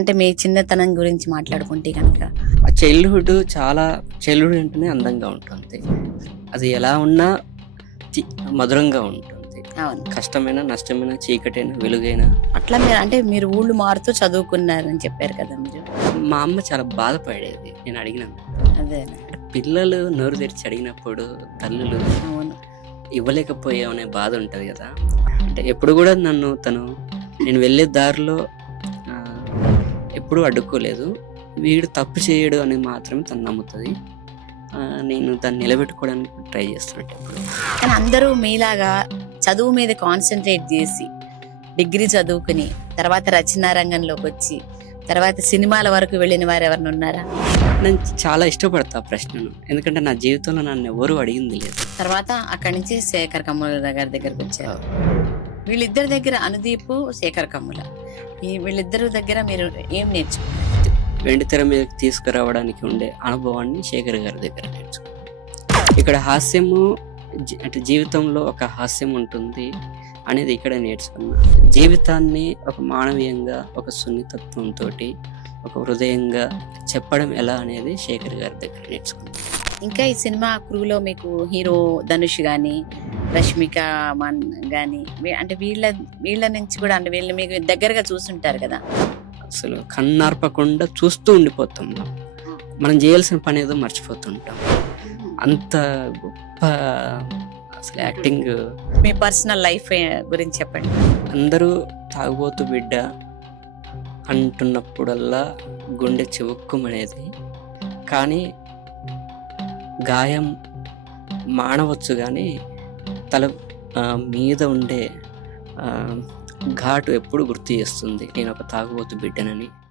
అంటే మీ చిన్నతనం గురించి మాట్లాడుకుంటే కనుక ఆ చైల్డ్‌హుడ్ అంటేనే అందంగా ఉంటుంది. అది ఎలా ఉన్నా తి మధురంగా ఉంటుంది. అవును. కష్టమైనా, నష్టమైనా, చీకటైనా, వెలుగైనా. అట్లా మీరు ఊళ్ళు మారుతూ చదువుకున్నారని చెప్పారు కదా మీరు. మా అమ్మ చాలా బాధపడేది నేను అడిగినందుకు. అదే. అంటే పిల్లలు నోరు తెరిచి అడిగినప్పుడు తల్లులు అవును. ఇవ్వలేకపోయాం అనే బాధ ఉంటది గదా! అంటే ఎప్పుడు గూడా నేను వెళ్ళే దారిలో ఎప్పుడూ అడ్డుకోలేదు. వీడు తప్పు చేయడు అని మాత్రమే తను నమ్ముతది. నేను దాన్ని నిలబెట్టుకోవడానికి ట్రై చేస్తుంటా ఎప్పుడు. కానీ అందరూ మీలాగా చదువు మీద కాన్సన్ట్రేట్ చేసి డిగ్రీ చదువుకుని తర్వాత రచనా రంగంలోకి వచ్చి తర్వాత సినిమాల వరకు వెళ్ళిన వారు ఎవరైనా ఉన్నారా? నేను చాలా ఇష్టపడతా ఆ ప్రశ్నను. ఎందుకంటే నా జీవితంలో నన్ను ఎవరు అడిగింది లేదు. తర్వాత అక్కడి నుంచి శేఖర్ కమ్ముల గారి దగ్గరకు వచ్చారు. వీళ్ళిద్దరి దగ్గర అనుదీప్, శేఖర్ కమ్ముల, వీళ్ళిద్దరి దగ్గర మీరు ఏం నేర్చుకున్నారు? వెండితెర మీదకి తీసుకురావడానికి ఉండే అనుభవాన్ని శేఖర్ గారి దగ్గర నేర్చుకున్నాను. ఇక్కడ హాస్యము అంటే జీవితంలో ఒక హాస్యం ఉంటుంది అనేది ఇక్కడ నేర్చుకున్నా. జీవితాన్ని ఒక మానవీయంగా, ఒక సున్నితత్వంతో, ఒక హృదయంగా చెప్పడం ఎలా అనేది శేఖర్ గారి దగ్గర నేర్చుకున్నాను. ఇంకా ఈ సినిమా క్రూలో మీకు హీరో ధనుష్ కానీ, రష్మిక మన్ కానీ, అంటే వీళ్ళ నుంచి కూడా, అంటే వీళ్ళు మీకు దగ్గరగా చూస్తుంటారు కదా, అసలు కన్నార్పకుండా చూస్తూ ఉండిపోతాం. మనం చేయాల్సిన పని ఏదో మర్చిపోతుంటాం. అంత గొప్ప అసలు యాక్టింగ్. మీ పర్సనల్ లైఫ్ గురించి చెప్పండి. అందరూ తాగుబోతు బిడ్డ అంటున్నప్పుడల్లా గుండె చివుక్కుమనేది. కానీ గాయం మానవచ్చు, కానీ తల మీద ఉండే ఘాటు ఎప్పుడు గుర్తు చేస్తుంది నేను ఒక తాగుబోతు బిడ్డనని.